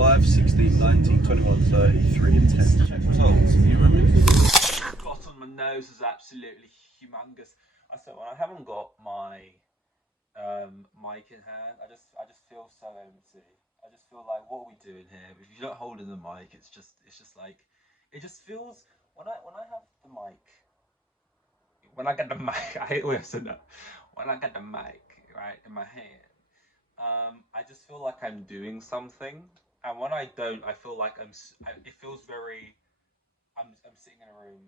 5, 16, 19, 21, 30, 3 and 10. Check results. You remember? Got on my nose is absolutely humongous. I said, when I haven't got my mic in hand, I just feel so empty. I just feel like, what are we doing here? If you don't hold in the mic, it's just like, it just feels when I have the mic, when I get the mic, I hate the way I said that. When I get the mic right in my hand, I just feel like I'm doing something, and when I don't, I feel like it feels very. I'm sitting in a room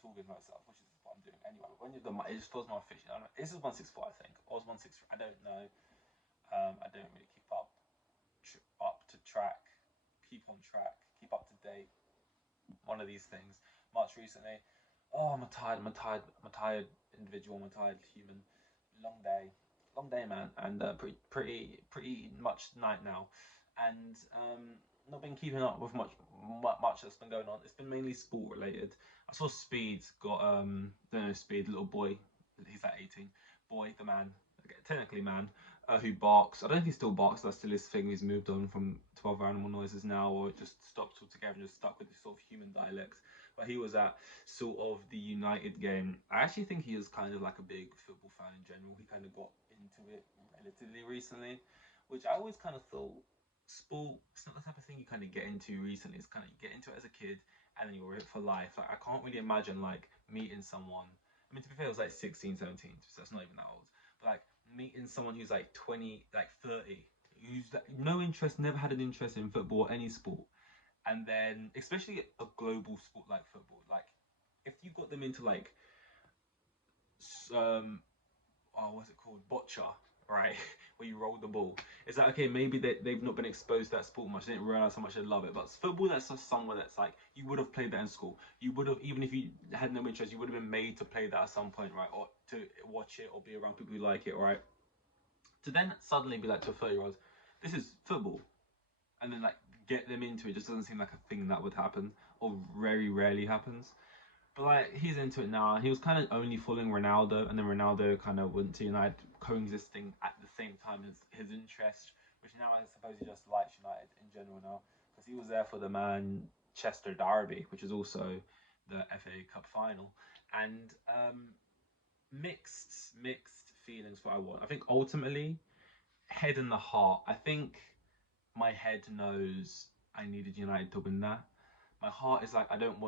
talking to myself, which is what I'm doing anyway. When you're the mic, it just feels more efficient. I don't know. This is 164, I think, or 163. I don't know. I don't really keep up to track, keep on track, keep up to date. One of these things. Much recently. Oh, I'm a tired. I'm a tired. I'm a tired individual. I'm a tired human. Long day, man, and pretty much night now, and not been keeping up with much that's been going on. It's been mainly sport related. I saw Speed got don't know Speed, little boy. He's like 18. Boy, the man, technically man, who barks. I don't think he still barks. That's still his thing. He's moved on from 12 animal noises now, or just stopped altogether and just stuck with this sort of human dialect. But he was at sort of the United game. I actually think he is kind of like a big football fan in general. He kind of got into it relatively recently, which I always kind of thought sport, it's not the type of thing you kind of get into recently. It's kind of, you get into it as a kid and then you're in it for life. Like, I can't really imagine like meeting someone. I mean, to be fair, it was like 16, 17, so that's not even that old. But like meeting someone who's like 20, like 30, who's like, no interest, never had an interest in football or any sport, and then especially a global sport like football, like if you got them into like um oh, what's it called, boccia, right? Where you roll the ball. It's like, okay, maybe they've not been exposed to that sport much, they didn't realize how much they love it. But football, that's just somewhere that's like, you would have played that in school, you would have, even if you had no interest, you would have been made to play that at some point, right? Or to watch it or be around people who like it, right? To then suddenly be like, to a 30-year-old, this is football, and then like get them into it just doesn't seem like a thing that would happen, or very rarely happens. But like, he's into it now. He was kind of only following Ronaldo, and then Ronaldo kind of went to United, coexisting at the same time as his interest, which now I suppose he just likes United in general now, because he was there for the Manchester Derby, which is also the FA Cup final, and mixed feelings for what I want. I think ultimately, head and the heart. I think my head knows I needed United to win that. My heart is like, I don't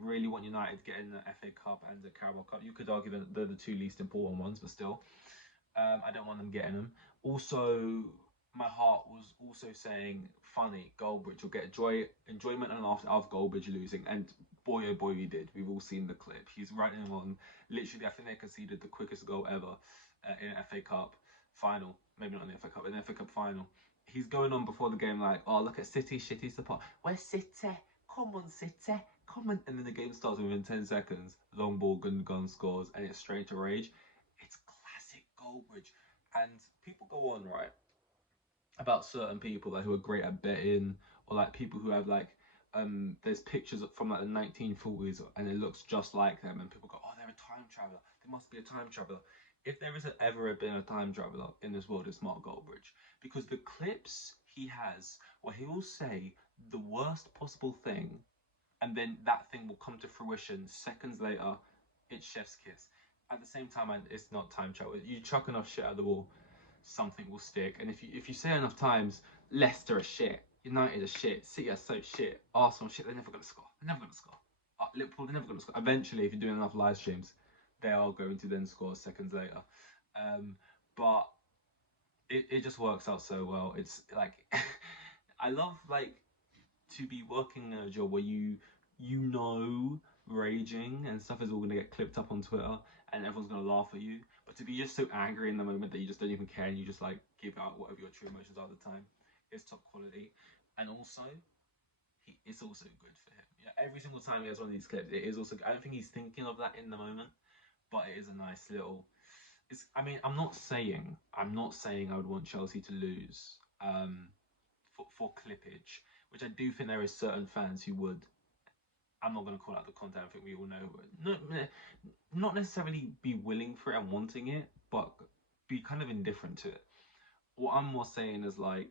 really want United getting the FA Cup and the Carabao Cup. You could argue that they're the two least important ones, but still, I don't want them getting them. Also, my heart was also saying, funny, Goldbridge will get enjoyment and laughter out of Goldbridge losing, and boy oh boy, he did. We've all seen the clip. He's writing on. Literally, I think they conceded the quickest goal ever in an FA Cup final. Maybe not in the FA Cup, in the FA Cup final. He's going on before the game like, oh, look at City, shitty support. Where's City? Come on, City, come on. And then the game starts within 10 seconds. Long ball, Gundogan scores, and it's straight to rage. It's classic Goldbridge. And people go on, right, about certain people like who are great at betting, or like people who have like there's pictures from like the 1940s and it looks just like them, and people go, oh, they're a time traveler, they must be a time traveler. If there has ever been a time traveler in this world, it's Mark Goldbridge, because the clips he has where he will say the worst possible thing, and then that thing will come to fruition seconds later, it's chef's kiss. At the same time, it's not time travel. You chuck enough shit at the wall, something will stick. And if you say enough times, Leicester are shit, United are shit, City are so shit, Arsenal shit, they're never gonna score. They're never gonna score. Liverpool, they're never gonna score. Eventually, if you're doing enough live streams, they are going to then score seconds later. But it just works out so well. It's like I love like to be working in a job where you know raging and stuff is all gonna get clipped up on Twitter and everyone's gonna laugh at you. But to be just so angry in the moment that you just don't even care and you just like give out whatever your true emotions are at the time is top quality. And also, it's also good for him. Yeah, every single time he has one of these clips, it is also. I don't think he's thinking of that in the moment, but it is a nice little. It's. I mean, I'm not saying I would want Chelsea to lose. For clippage, which I do think there is certain fans who would. I'm not going to call out the content. I think we all know. Not necessarily be willing for it and wanting it, but be kind of indifferent to it. What I'm more saying is like,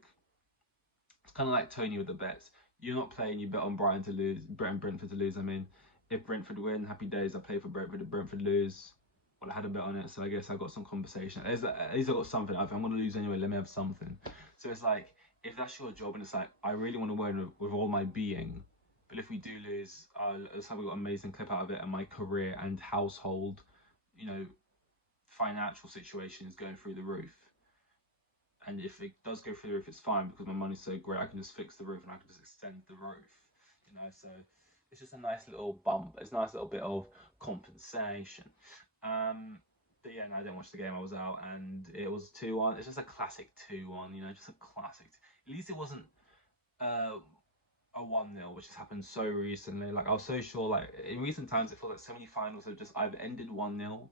It's kind of like Tony with the bets. You're not playing, you bet on Brighton to lose, Brentford to lose. I mean, if Brentford win, happy days. I play for Brentford. If Brentford lose, well, I had a bet on it, so I guess I got some compensation. At least I got something. If I'm going to lose anyway, let me have something. So it's like, if that's your job, and it's like, I really want to win with all my being, but if we do lose, let's have got an amazing clip out of it, and my career and household, you know, financial situation is going through the roof. And if it does go through the roof, it's fine because my money's so great. I can just fix the roof and I can just extend the roof, you know. So it's just a nice little bump. It's a nice little bit of compensation. But yeah, no, I didn't watch the game. I was out, and it was 2-1. It's just a classic 2-1, you know, just a classic. At least it wasn't a 1-0, which has happened so recently. Like I was so sure, like in recent times, it feels like so many finals have just either ended 1-0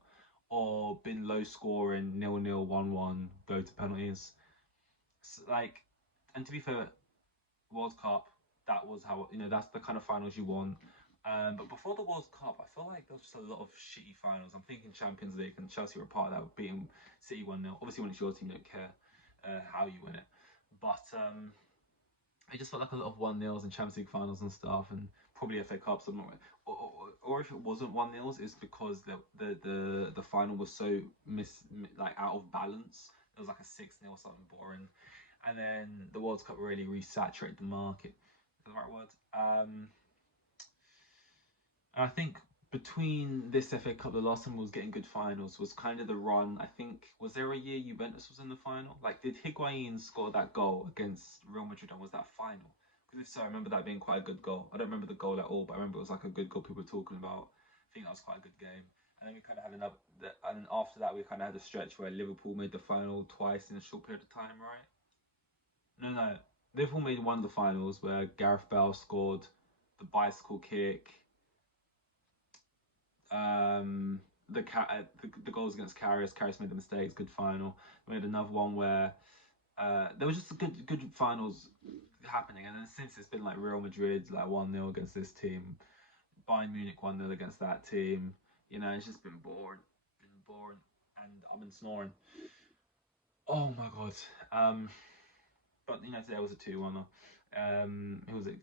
or been low scoring, 0-0, 1-1, go to penalties. Like, and to be fair, World Cup, that was how, you know, that's the kind of finals you want. But before the World Cup, I feel like there was just a lot of shitty finals. I'm thinking Champions League, and Chelsea were part of that, beating City 1-0. Obviously, when it's your team, you don't care how you win it. But it just felt like a lot of 1-0s and Champions League finals and stuff, and probably FA Cups. I'm not, or if it wasn't 1-0s, it's because the final was so like out of balance. It was like a 6-0 something boring, and then the World Cup really resaturated the market. Is that the right word? And I think between this FA Cup, the last time we was getting good finals was kind of the run. I think, was there a year Juventus was in the final? Like, did Higuain score that goal against Real Madrid, and was that final? Because if so, I remember that being quite a good goal. I don't remember the goal at all, but I remember it was like a good goal people were talking about. I think that was quite a good game. And then we kind of had another, and after that, we kind of had a stretch where Liverpool made the final twice in a short period of time, right? No. Liverpool made one of the finals where Gareth Bale scored the bicycle kick, the goals against Karius. Karius made the mistakes. Good final. We had another one where there was just good finals happening, and then since it's been like Real Madrid like 1-0 against this team, Bayern Munich 1-0 against that team. You know, it's just been boring, and I've been snoring. Oh my god. But you know, today was a 2-1. It was a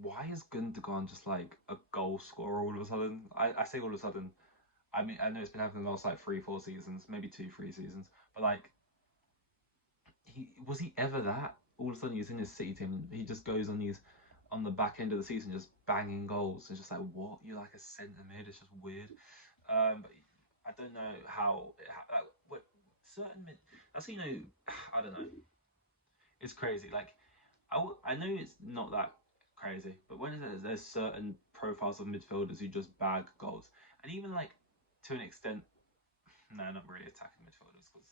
why is Gundogan just like a goal scorer all of a sudden? I say all of a sudden. I mean, I know it's been happening the last like 3-4 seasons, maybe 2-3 seasons, but like, he ever that? All of a sudden, he's in his City team, and he just goes on the back end of the season, just banging goals. It's just like, what? You're like a centre mid. It's just weird. But I don't know how. Like, certain mid. That's how you know. I don't know. It's crazy. Like, I know it's not that crazy, but when there's certain profiles of midfielders who just bag goals, and even like to an extent, no, not really attacking midfielders, because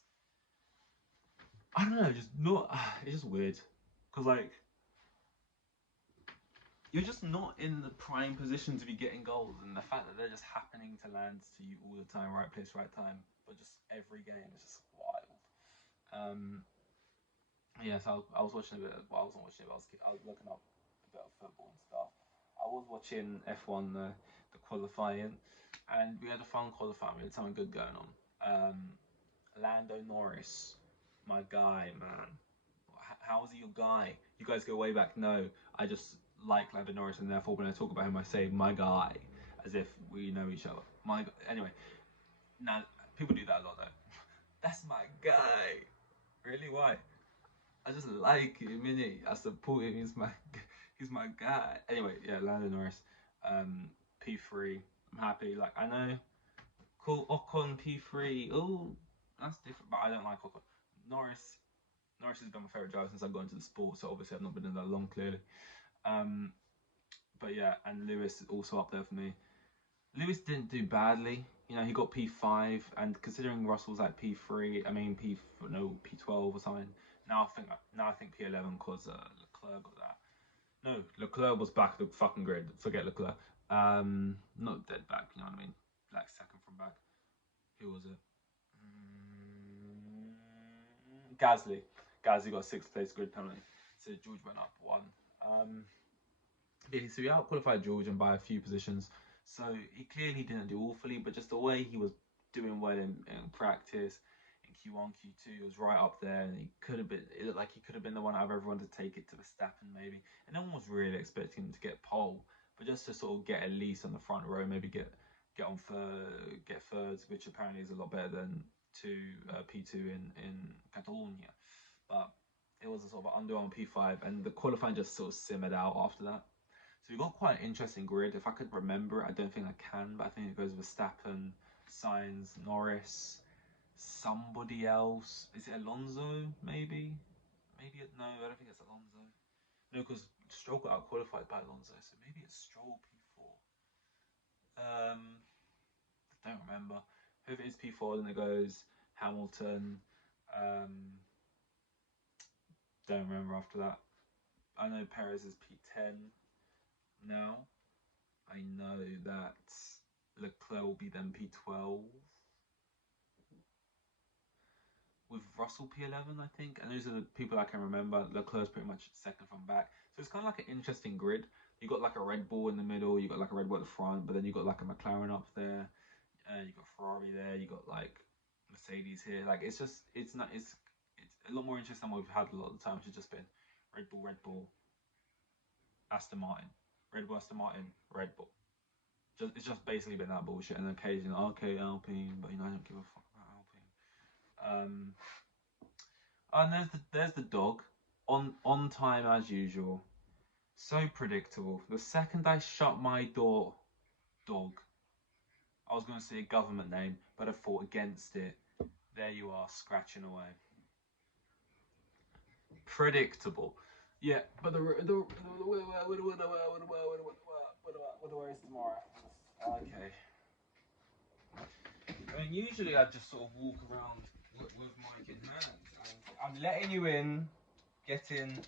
I don't know, just not. It's just weird, because like you're just not in the prime position to be getting goals, and the fact that they're just happening to land to you all the time, right place, right time, but just every game is just wild. Yeah, so I was watching a bit. Well, I wasn't watching it. But I was looking up a bit of football and stuff. I was watching F1, the qualifying, and we had a fun qualifying. We had something good going on. Lando Norris, my guy, man. How is he your guy? You guys go way back. No, I just like Lando Norris, and therefore when I talk about him, I say my guy, as if we know each other. Anyway, now people do that a lot though. That's my guy. Really? Why? I just like him, innit? I support him. He's my guy. Anyway, yeah, Lando Norris, P3. I'm happy. Like, I know, cool. Ocon P3. Oh, that's different, but I don't like Ocon. Norris has been my favorite driver since I've got into the sport, so obviously I've not been in that long, clearly. But yeah, and Lewis is also up there for me. Lewis didn't do badly. You know, he got P5, and considering Russell's like P3, I mean P12 or something. Now I think P11 because Leclerc got that. No, Leclerc was back at the fucking grid. Forget Leclerc. Not dead back. You know what I mean? Like second from back. Who was it? Gasly. Gasly got 6th place grid penalty. So George went up 1. So we out-qualified George and by a few positions. So he clearly didn't do awfully, but just the way he was doing well in practice, in Q1, Q2 was right up there, and he could have been. It looked like he could have been the one out of everyone to take it to Verstappen, maybe. And no one was really expecting him to get pole, but just to sort of get at least on the front row, maybe get thirds, which apparently is a lot better than P2 in Catalonia. But it was a sort of under on P5, and the qualifying just sort of simmered out after that. So we got quite an interesting grid. If I could remember it, I don't think I can, but I think it goes Verstappen, Sainz, Norris, somebody else. Is it Alonso? Maybe. No, I don't think it's Alonso. No, because Stroll got out qualified by Alonso, so maybe it's Stroll P4. I don't remember. If it is P4, then it goes Hamilton. Don't remember after that. I know Perez is P10 now. I know that Leclerc will be then P12. With Russell P11, I think. And those are the people I can remember. Leclerc's pretty much second from back. So it's kind of like an interesting grid. You got like a Red Bull in the middle. You got like a Red Bull at the front. But then you got like a McLaren up there. You got Ferrari there. You got like Mercedes here. Like it's a lot more interesting than what we've had a lot of the time. It's just been Red Bull, Aston Martin, Red Bull, Aston Martin, Red Bull. It's just basically been that bullshit. And occasionally, okay, Alpine, but I don't give a fuck about Alpine. And there's the dog on time as usual. So predictable. The second I shut my door, dog. I was going to say a government name, but I fought against it. There you are, scratching away. Predictable. Yeah, but what do I race tomorrow? Okay. I mean, usually I just sort of walk around with mic in hand. I'm letting you in. Get in.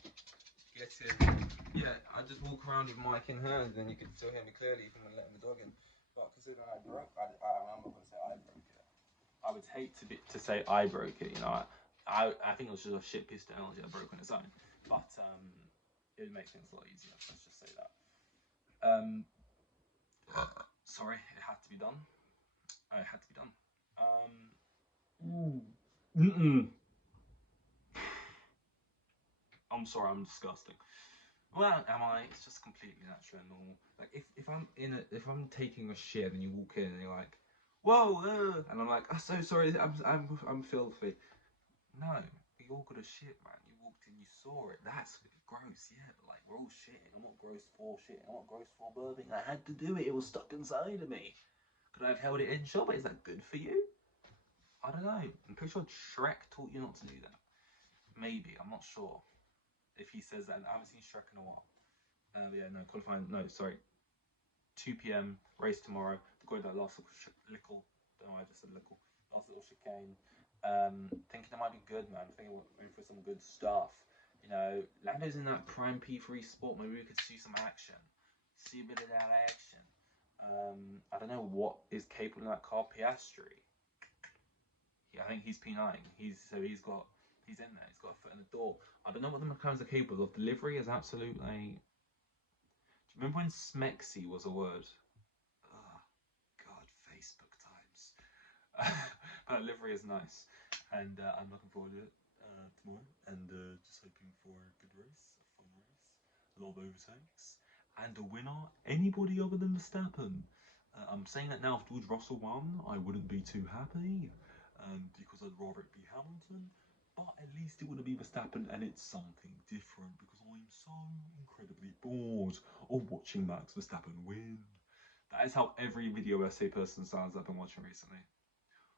Yeah, I just walk around with mic in hand, and you can still hear me clearly even when letting the dog in. But considering I'm not going to say I broke it. I would hate to say I broke it. You know, I think it was just a shit piece of technology that broke on its own. But it would make things a lot easier. Let's just say that. Sorry, it had to be done. It had to be done. I'm sorry, I'm disgusting. Well, am I? It's just completely natural and normal. Like if I'm taking a shit and you walk in and you're like, whoa, and I'm like, I'm so sorry, I'm filthy. No, you all got a shit, man. You walked in, you saw it. That's gross, yeah. But like we're all shitting. I'm not gross for shitting. I'm not gross for burping. I had to do it. It was stuck inside of me. Could I have held it in? Sure, but is that good for you? I don't know. I'm pretty sure Shrek taught you not to do that. Maybe, I'm not sure. If he says that, I haven't seen Shrek in a while. Yeah, no, qualifying, no, sorry. 2 p.m, race tomorrow. To go to that last little, don't know why I just said little, last little chicane. Thinking it might be good, man. Thinking we're in for some good stuff. You know, Lando's in that prime P3 sport. Maybe we could see some action. See a bit of that action. I don't know what is capable in that car. Piastri. Yeah, I think he's P9. He's in there. He's got a foot in the door. I don't know what the McLarens are capable of. Delivery is absolutely. Do you remember when Smexy was a word? Oh, God, Facebook times. But delivery is nice, and I'm looking forward to it tomorrow. And just hoping for a good race, a fun race, a lot of overtakes, and a winner. Anybody other than Verstappen. I'm saying that now. If George Russell won, I wouldn't be too happy, because I'd rather it be Hamilton. But at least it wouldn't be Verstappen, and it's something different because I'm so incredibly bored of watching Max Verstappen win. That is how every video essay person sounds I've been watching recently.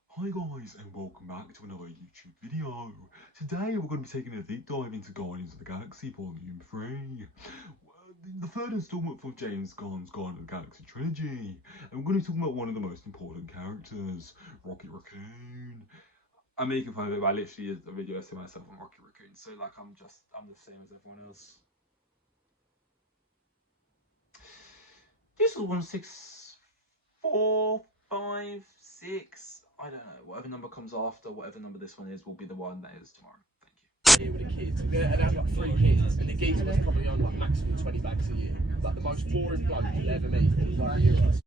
Hi guys, and welcome back to another YouTube video. Today we're going to be taking a deep dive into Guardians of the Galaxy Volume 3. The third installment for James Gunn's Guardians of the Galaxy trilogy. And we're going to be talking about one of the most important characters, Rocket Raccoon. I'm making fun of it, but I literally did a video essay myself on Rocket Raccoon, so like I'm the same as everyone else. This was 16456. I don't know. Whatever number comes after, whatever number this one is, will be the one that is tomorrow. Thank you. Here with the kids, and I've got 3 kids, and the geezer was probably on like maximum 20 bags a year. Like the most boring bloke you'll ever meet. Like Euros.